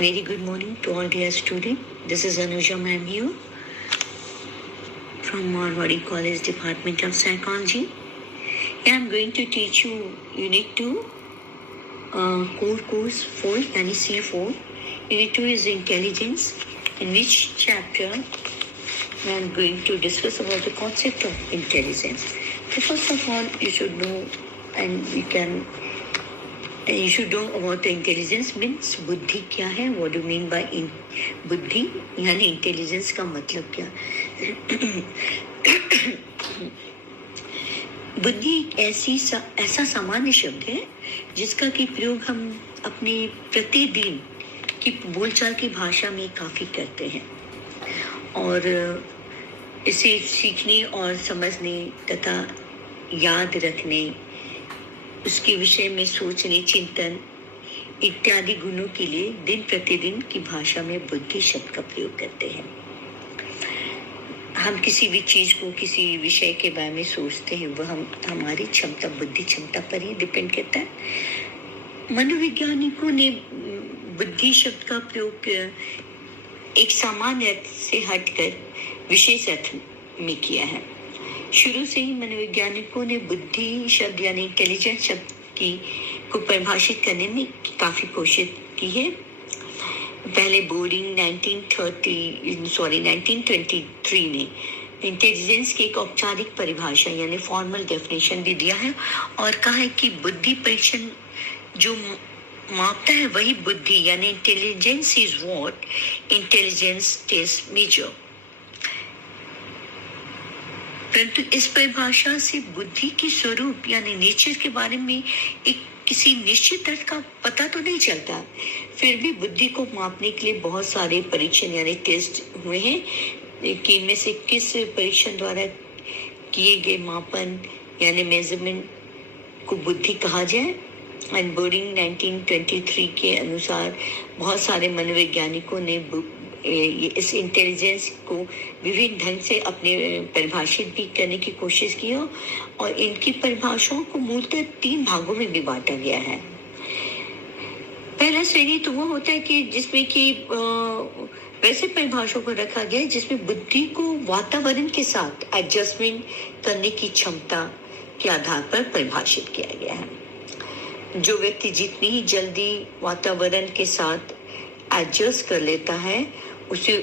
Very good morning to all dear students. This is Anuja ma'am here from Marwari College Department of Psychology. Yeah, I'm going to teach you Unit 2, Core Course 4, yani C4. Unit 2 is Intelligence, in which chapter I'm going to discuss about the concept of intelligence. So first of all, you should know about the intelligence means बुद्धि क्या है. What do you mean by बुद्धि यानी intelligence का मतलब क्या. बुद्धि एक ऐसा सामान्य शब्द है जिसका कि प्रयोग हम अपने प्रतिदिन की बोलचाल की भाषा में काफी करते हैं और इसे सीखने और समझने तथा याद रखने, उसके विषय में सोचने, चिंतन इत्यादि गुणों के लिए दिन प्रतिदिन की भाषा में बुद्धि शब्द का प्रयोग करते हैं. हम किसी भी चीज को, किसी विषय के बारे में सोचते हैं, वह हमारी क्षमता, बुद्धि क्षमता पर ही डिपेंड करता है. मनोवैज्ञानिकों ने बुद्धि शब्द का प्रयोग एक सामान्य अर्थ से हटकर विशेष अर्थ में किया है. शुरू से ही मनोवैज्ञानिकों ने बुद्धि शब्द यानी इंटेलिजेंस शब्द को परिभाषित करने में काफी कोशिश की है. पहले बोर्डिंग 1923 ने इंटेलिजेंस की एक औपचारिक परिभाषा यानी फॉर्मल डेफिनेशन भी दिया है और कहा है कि बुद्धि परीक्षण जो मापता है वही बुद्धि यानी intelligence is what intelligence test measure. परंतु इस परिभाषा से बुद्धि के स्वरूप यानी नेचर के बारे में किसी निश्चित अर्थ का पता तो नहीं चलता. फिर भी बुद्धि को मापने के लिए बहुत सारे परीक्षण यानी टेस्ट हुए हैं कि इनमें से किस परीक्षण द्वारा किए गए मापन यानी मेजरमेंट को बुद्धि कहा जाए. एंड बोर्डिंग 1923 के अनुसार बहुत सारे मनोवैज्ञानिकों ने इस इंटेलिजेंस को विभिन्न ढंग से अपने परिभाषित भी करने की कोशिश की और इनकी परिभाषाओं को मूलतः 3 भागों में भी बांटा गया है. पहला श्रेणी तो वो होता है कि जिसमें कि वैसे परिभाषाओं को रखा गया है जिसमें बुद्धि को वातावरण के साथ एडजस्टमेंट करने की क्षमता के आधार पर परिभाषित किया गया है. जो व्यक्ति जितनी ही जल्दी वातावरण के साथ एडजस्ट कर लेता है उसे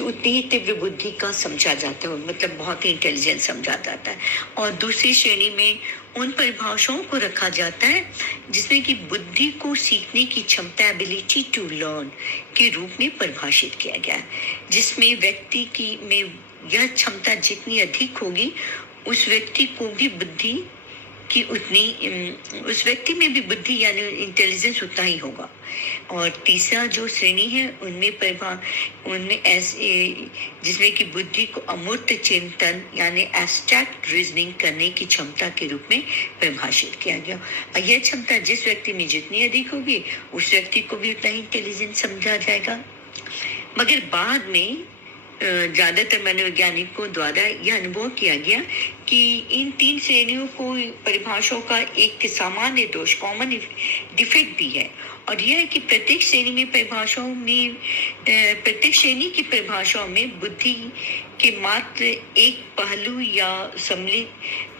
उतनी ही तीव्र बुद्धि का समझा जाता है, मतलब बहुत ही इंटेलिजेंट समझा जाता है. और दूसरी श्रेणी में उन परिभाषाओं को रखा जाता है जिसमें कि बुद्धि को सीखने की क्षमता एबिलिटी टू लर्न के रूप में परिभाषित किया गया है, जिसमें व्यक्ति की में यह क्षमता जितनी अधिक होगी उस व्यक्ति को भी बुद्धि कि उस व्यक्ति में भी बुद्धि यानी इंटेलिजेंस उतना ही होगा. और तीसरा जो श्रेणी है उनमें ऐसे जिसमें कि बुद्धि को अमूर्त चिंतन यानी एब्स्ट्रैक्ट रीजनिंग करने की क्षमता के रूप में परिभाषित किया गया. और यह क्षमता जिस व्यक्ति में जितनी अधिक होगी उस व्यक्ति को भी उतना ही इंटेलिजेंट समझा जाएगा. मगर बाद में ज्यादातर मनोवैज्ञानिकों द्वारा यह अनुभव किया गया कि इन 3 श्रेणियों को परिभाषाओं का एक सामान्य दोष कॉमन डिफेक्ट भी है और यह है कि प्रत्येक श्रेणी की परिभाषाओं में बुद्धि के मात्र एक पहलू या सम्मिलित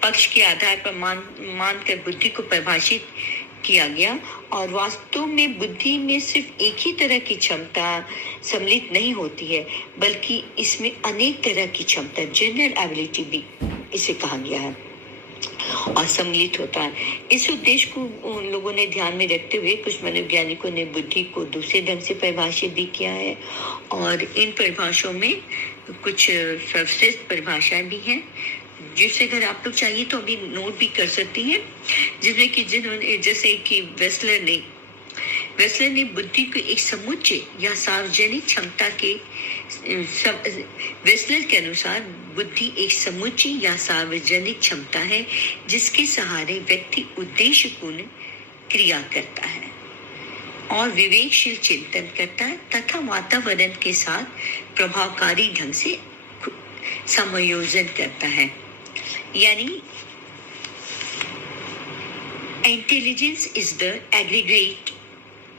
पक्ष के आधार पर मानकर बुद्धि को परिभाषित किया गया और वास्तव में बुद्धि में सिर्फ एक ही तरह की क्षमता सम्मिलित नहीं होती है बल्कि इसमें अनेक तरह की क्षमता जनरल एबिलिटी भी इसे कहा गया है और सम्मिलित होता है. इस उद्देश्य को उन लोगों ने ध्यान में रखते हुए कुछ मनोवैज्ञानिकों ने बुद्धि को दूसरे ढंग से परिभाषित भी किया है और इन परिभाषाओं में कुछ सर्वश्रेष्ठ परिभाषाएं भी हैं जिससे अगर आप लोग चाहिए तो अभी नोट भी कर सकती हैं. जिसमें कि जैसे कि वेस्लर ने बुद्धि को एक समुच्चय या सार्वजनिक क्षमता के वेस्लर के अनुसार बुद्धि एक समुच्चय या सार्वजनिक क्षमता है जिसके सहारे व्यक्ति उद्देश्यपूर्ण क्रिया करता है और विवेकशील चिंतन करता है तथा वातावरण के साथ प्रभावकारी ढंग से समायोजन करता है. यानी intelligence is the aggregate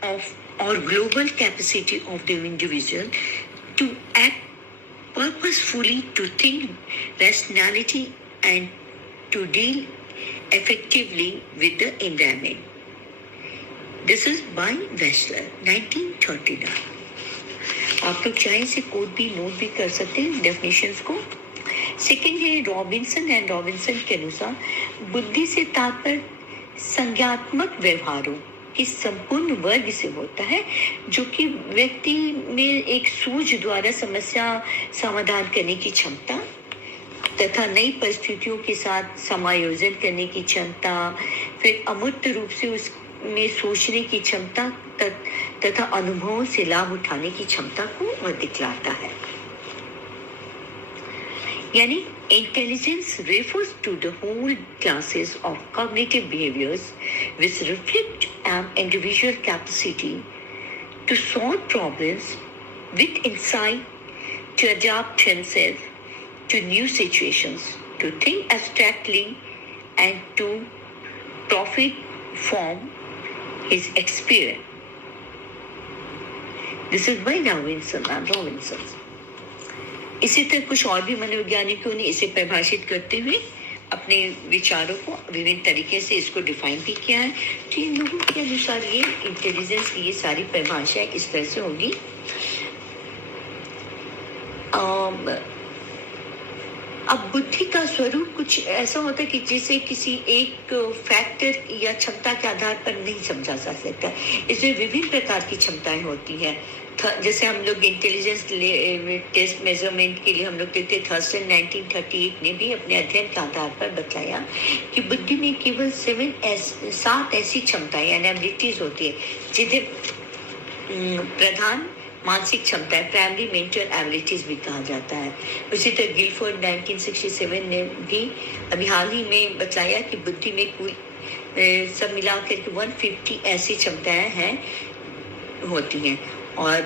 of or global capacity of the individual to act purposefully, to think rationality, and to deal effectively with the environment. This is by Wechsler, 1939. आप लोग चाहे से कोड भी नोट भी कर सकते हैं डेफिनेशंस को. सेकेंड है रॉबिन्सन एंड रॉबिन्सन के अनुसार बुद्धि से तात्पर्य संज्ञात्मक व्यवहारों की संपूर्ण वर्ग से होता है जो कि व्यक्ति में एक सूझ द्वारा समस्या समाधान करने की क्षमता तथा नई परिस्थितियों के साथ समायोजन करने की क्षमता, फिर अमूर्त रूप से उसमें सोचने की क्षमता तथा अनुभवों से लाभ उठाने की क्षमता को वह दिखलाता है. यानी intelligence refers to the whole classes of cognitive behaviors which reflect an individual capacity to solve problems with insight, to adapt himself to new situations, to think abstractly, and to profit from his experience. This is by Robinson and Robinson. इसी तरह कुछ और भी मनोवैज्ञानिकों ने इसे परिभाषित करते हुए अपने विचारों को विभिन्न तरीके से इसको डिफाइन भी किया है. तो इन लोगों के अनुसार ये इंटेलिजेंस की ये सारी परिभाषाएं इस तरह से होगी. अब बुद्धि का स्वरूप कुछ ऐसा होता है कि जिसे किसी एक फैक्टर या क्षमता के आधार पर नहीं समझा जा सकता. इसमें विभिन्न प्रकार की क्षमताएं होती हैं. जैसे हम लोग इंटेलिजेंस टेस्ट मेजरमेंट के लिए हम लोग देखते थर्स्टन 1938 ने भी अपने अध्ययन के आधार पर बताया कि बुद्धि में केवल 7 ऐसी क्षमताएं यानी एबिलिटीज होती है जिन्हें प्रधान मानसिक क्षमताएं प्राइमरी मेंटल एबिलिटीज भी कहा जाता है. उसी तरह गिलफोर्ड 1967 ने भी अभी हाल ही में बताया कि बुद्धि में कोई सब मिलाकर के 150 ऐसी क्षमताएं हैं होती हैं. और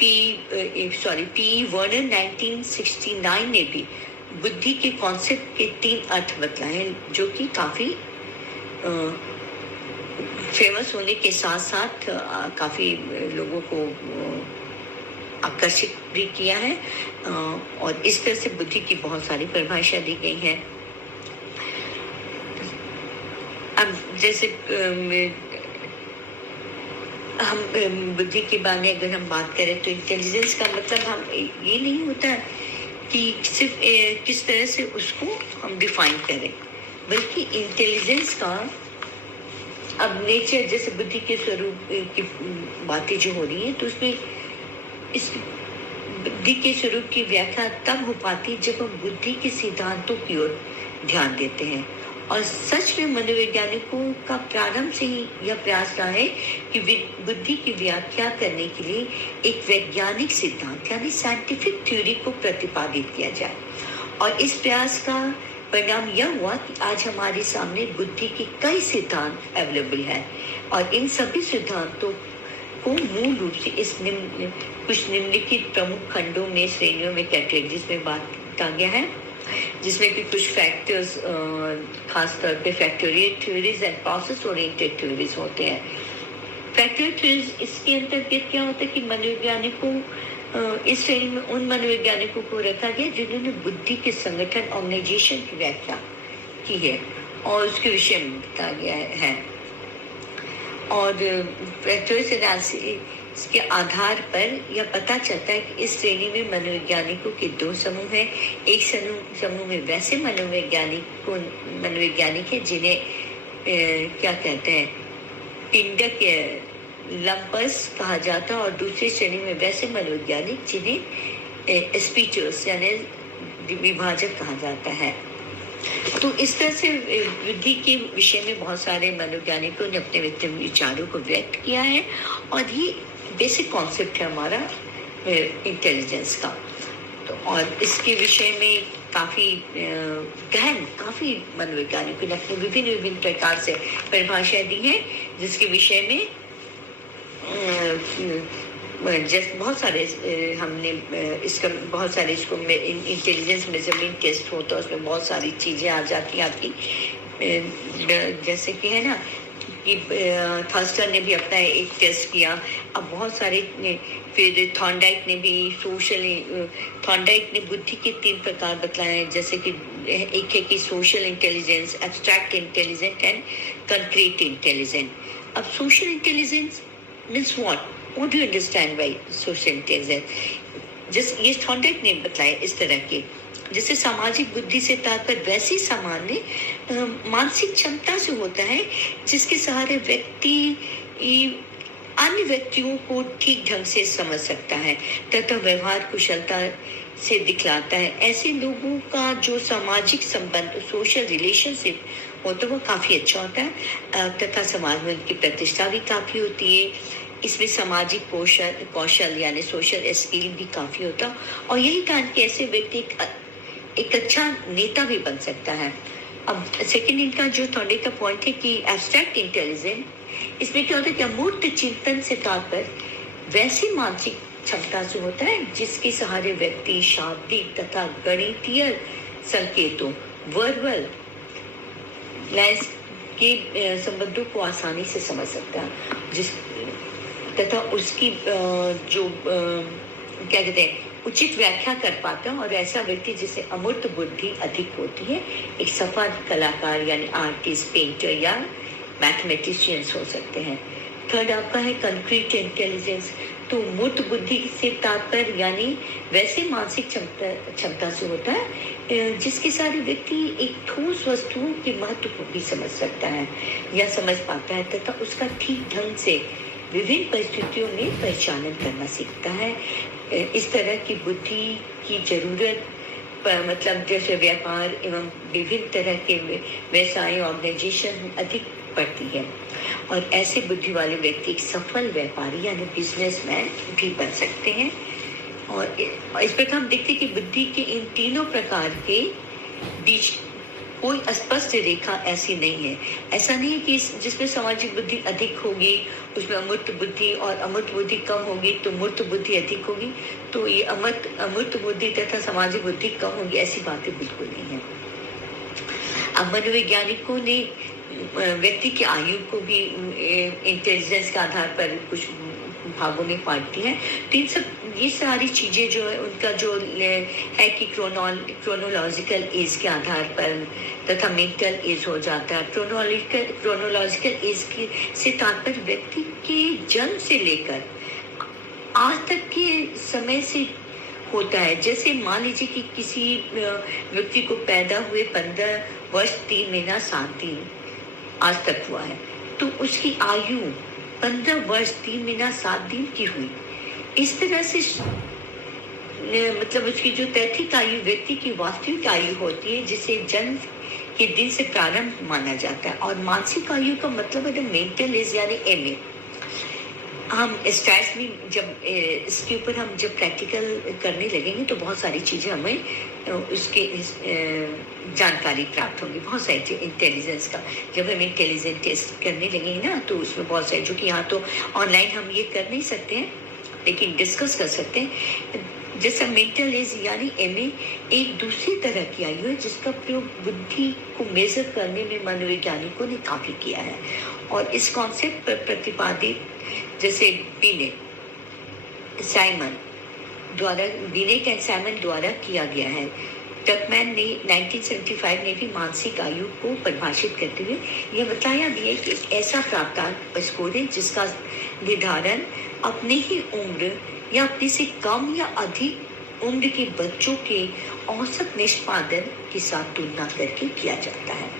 पी वर्नर 1969 ने भी बुद्धि के कॉन्सेप्ट के 3 अर्थ बतलाए जो कि काफी फेमस होने के साथ साथ काफी लोगों को आकर्षित भी किया है. और इस तरह से बुद्धि की बहुत सारी परिभाषा दी गई है. अब जैसे हम बुद्धि के बारे में अगर हम बात करें तो इंटेलिजेंस का मतलब हम ये नहीं होता कि सिर्फ किस तरह से उसको हम डिफाइन करें, बल्कि इंटेलिजेंस का अब नेचर जैसे बुद्धि के स्वरूप की बातें जो हो रही हैं तो उसमें इस बुद्धि के स्वरूप की व्याख्या तब हो पाती है जब हम बुद्धि के सिद्धांतों की ओर ध्यान देते हैं. और सच में मनोवैज्ञानिकों का प्रारंभ से ही यह प्रयास रहा है कि बुद्धि की व्याख्या करने के लिए एक वैज्ञानिक सिद्धांत यानी साइंटिफिक थ्योरी को प्रतिपादित किया जाए. और इस प्रयास का परिणाम यह हुआ कि आज हमारे सामने बुद्धि के कई सिद्धांत अवेलेबल हैं और इन सभी सिद्धांतों को मूल रूप से इस कुछ निम्नलिखित प्रमुख खंडों में श्रेणियों में कैटेगरीज में बांटा गया है, जिसमें कि कुछ फैक्टर्स खास तौर पे factorial theories and process oriented theories होते हैं. फैक्टोरियल थ्योरीज इसके अंतर्गत क्या होता है कि मनोवैज्ञानिकों इस श्रेणी में उन मनोवैज्ञानिकों को रखा गया जिन्होंने बुद्धि के संगठन ऑर्गेनाइजेशन की व्याख्या की है और उसके विषय में बताया गया है. और फैक्टोरियल एनालिसिस के आधार पर यह पता चलता है कि इस श्रेणी में मनोवैज्ञानिकों के 2 समूह हैं. एक समूह में वैसे मनोवैज्ञानिक है जिन्हें क्या कहते हैं पिंडक लंपर्स कहा जाता है और दूसरी श्रेणी में वैसे मनोवैज्ञानिक जिन्हें स्पीचर्स यानी विभाजक कहा जाता है. तो इस तरह से बुद्धि के विषय में बहुत सारे मनोवैज्ञानिकों ने अपने विचारों को व्यक्त किया है और ये बेसिक कॉन्सेप्ट है हमारा इंटेलिजेंस का. तो और इसके विषय में काफी काफी मनोवैज्ञानिकों ने अपने विभिन्न प्रकार से परिभाषाएं दी है जिसके विषय में जैसे बहुत सारे हमने इसका बहुत सारे इसको इंटेलिजेंस मेजरमेंट टेस्ट होता है उसमें बहुत सारी चीजें आ जाती हैं आपकी जैसे कि है ना कि थर्स्टर ने भी अपना एक टेस्ट किया। अब बहुत सारे फिर थॉर्नडाइक ने भी थॉर्नडाइक ने बुद्धि के 3 प्रकार बतलाए, जैसे कि एक है कि social intelligence, abstract intelligent and concrete intelligent. अब social intelligence means what do you understand by social intelligence? जिस ये थॉर्नडाइक ने बताया इस तरह के, जैसे सामाजिक बुद्धि से तात्पर्य वैसी सामान्य मानसिक क्षमता से होता है जिसके सहारे व्यक्ति अन्य व्यक्तियों को ठीक ढंग से समझ सकता है तथा व्यवहार कुशलता से दिखलाता है। ऐसे लोगों का जो सामाजिक संबंध, सोशल रिलेशनशिप होता है वो काफी अच्छा होता है तथा समाज में उनकी प्रतिष्ठा भी काफी होती है। इसमें सामाजिक कौशल यानी सोशल स्किल भी काफी होता है और यही कारण कि ऐसे व्यक्ति एक अच्छा नेता भी बन सकता है। अब सेकंड इनका जो थोड़े का पॉइंट है कि एब्स्ट्रैक्ट इंटेलिजेंस, इसमें क्या होता है कि अमूर्त चिंतन से तात्पर्य वैसी मानसिक क्षमता से होता है जिसके सहारे व्यक्ति शाब्दिक तथा गणितीय संकेतों, वर्बल लैंस के संबंधों को आसानी से समझ सकता है, जिस तथा उसकी जो क्या कहते हैं उचित व्याख्या कर पाता है। और ऐसा व्यक्ति जिसे अमूर्त बुद्धि अधिक होती है एक सफल कलाकार यानी आर्टिस्ट, पेंटर या मैथमेटिशियंस हो सकते हैं। थर्ड आपका है कंक्रीट इंटेलिजेंस। तो मूर्त बुद्धि से तात्पर्य यानी वैसे मानसिक क्षमता से होता है जिसके सारे व्यक्ति एक ठोस वस्तुओं के महत्व को भी समझ सकता है या समझ पाता है तथा उसका ठीक ढंग से विभिन्न परिस्थितियों में परिचालन करना सीखता है। इस तरह की बुद्धि की जरूरत मतलब जैसे व्यापार एवं विभिन्न तरह के व्यवसाय ऑर्गेनाइजेशन अधिक पड़ती है और ऐसे बुद्धि वाले व्यक्ति एक सफल व्यापारी यानी बिजनेसमैन भी बन सकते हैं। और इस प्रकार हम देखते हैं कि बुद्धि के इन तीनों प्रकार के बीच कोई स्पष्ट रेखा ऐसी नहीं है। ऐसा नहीं है कि जिसमें सामाजिक बुद्धि अधिक होगी उसमें अमूर्त बुद्धि और अमूर्त बुद्धि कम होगी तो मूर्त बुद्धि अधिक होगी, तो ये अमूर्त बुद्धि तथा सामाजिक बुद्धि कम होगी, ऐसी बातें बिल्कुल नहीं है। अब मनोवैज्ञानिकों ने व्यक्ति की आयु को भी इंटेलिजेंस के आधार पर कुछ भागों में बांटती है। तो इन सब ये सारी चीजें जो है उनका जो है कि क्रोनोलॉजिकल एज के आधार पर तथा मेंटल एज हो जाता है। क्रोनोलॉजिकल एज से तात्पर्य व्यक्ति के जन्म से लेकर आज तक के समय से होता है। जैसे मान लीजिए कि किसी व्यक्ति को पैदा हुए 15 वर्ष 3 महीना 7 दिन आज तक हुआ है तो उसकी आयु 15 वर्ष 3 महीना 7 दिन की हुई। इस तरह से मतलब उसकी जो तैथिक आयु व्यक्ति की वास्तविक आयु होती है जिसे जन्म के दिन से प्रारंभ माना जाता है। और मानसिक आयु का मतलब है मेंटल एज यानी एमए। हम स्टैट्स में जब इसके ऊपर हम जब प्रैक्टिकल करने लगेंगे तो बहुत सारी चीजें हमें उसके जानकारी प्राप्त होगी। बहुत सारी इंटेलिजेंस का जब हम इंटेलिजेंस टेस्ट करने लगेंगे ना तो उसमें बहुत सारे, जो कि यहाँ तो ऑनलाइन हम ये कर नहीं सकते हैं लेकिन डिस्कस कर सकते हैं। जैसा मेंटल एज यानी एमए एक दूसरी तरह की आयु है जिसका प्रयोग बुद्धि को मेजर करने में मनोवैज्ञानिकों ने काफी किया है। और इस कॉन्सेप्ट पर प्रतिपादित जैसे बिनेट एंड साइमन द्वारा किया गया है। टकमैन ने 1975 में भी मानसिक आयु को परिभाषित करते हुए यह बताया भी है कि एक ऐसा प्राप्तांक स्कोर है जिसका निर्धारण अपने ही उम्र या अपने से कम या अधिक उम्र के बच्चों के औसत निष्पादन के साथ तुलना करके किया जाता है।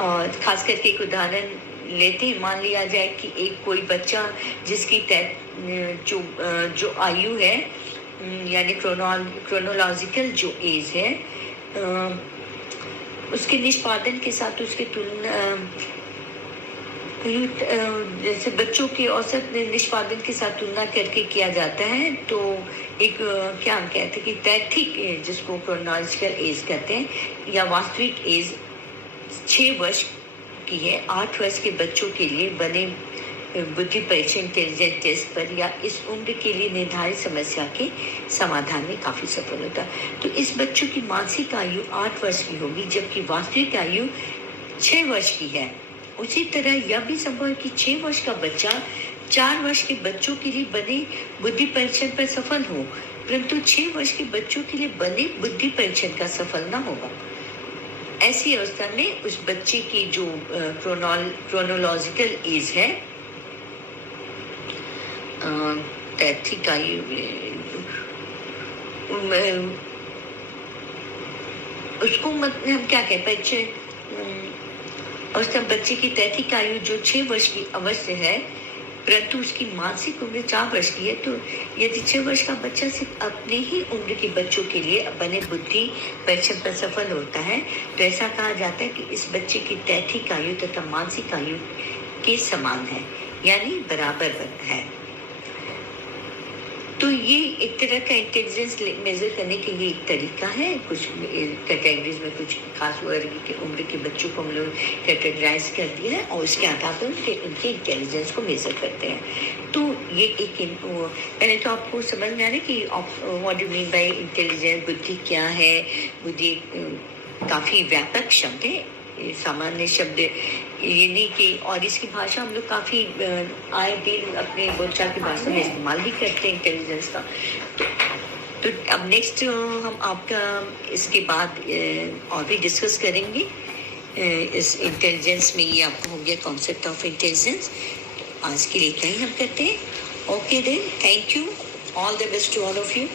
और खास करके एक उदाहरण लेते हैं, मान लिया जाए कि एक कोई बच्चा जिसकी जो आयु है यानी क्रोनोलॉजिकल जो एज है उसके निष्पादन के साथ उसके तुलना जैसे बच्चों के औसत निष्पादन के साथ तुलना करके किया जाता है। तो एक क्या हम कहते हैं कि तैथिक एज जिसको क्रोनोलॉजिकल एज कहते हैं या वास्तविक एज 6 वर्ष की है। 8 वर्ष के बच्चों के लिए बने बुद्धि परीक्षण इंटेलिजेंस टेस्ट पर या इस उम्र के लिए निर्धारित समस्या के समाधान में काफी सफल होता है। तो इस बच्चों की मानसिक आयु 8 वर्ष की होगी जबकि वास्तविक आयु 6 वर्ष की है। उसी तरह यह भी संभव है कि 6 वर्ष का बच्चा 4 वर्ष के बच्चों के लिए बने बुद्धि परीक्षण पर सफल हो, परंतु 6 वर्ष के बच्चों के लिए बने बुद्धि परीक्षण का सफल न होगा। ऐसी अवस्था में उस बच्चे की जो क्रोनोलॉजिकल एज है, तैथिक आयु, उसको मतलब हम क्या कहते हैं, अवस्था बच्चे की तैथिक आयु जो 6 वर्ष की अवश्य है, परंतु उसकी मानसिक उम्र 4 वर्ष की है। तो यदि 6 वर्ष का बच्चा सिर्फ अपने ही उम्र के बच्चों के लिए अपने बुद्धि परीक्षण पर सफल होता है, तो ऐसा कहा जाता है कि इस बच्चे की तैथिक आयु तथा मानसिक आयु के समान है, यानी बराबर है। तो ये एक तरह का इंटेलिजेंस मेजर करने के लिए एक तरीका है। कुछ कैटेगरीज में कुछ खास वर्ग के उम्र के बच्चों को हम लोग कैटेगराइज कर दिया है और उसके आधार पर उनके इंटेलिजेंस को मेजर करते हैं। तो ये एक पहले तो आपको समझ में आ रहा है कि what do mean by intelligence, बुद्धि क्या है। बुद्धि काफ़ी व्यापक शब्द है, सामान्य शब्द ये नहीं कि, और इसकी भाषा हम लोग काफ़ी आए दिन अपने बोलचाल की भाषा में इस्तेमाल भी करते हैं इंटेलिजेंस का। तो अब नेक्स्ट हम आपका इसके बाद और भी डिस्कस करेंगे इस इंटेलिजेंस में। ये आपको हो गया कॉन्सेप्ट ऑफ इंटेलिजेंस। आज के लिए इतना ही हम करते हैं। Okay then, thank you, all the best to all of you.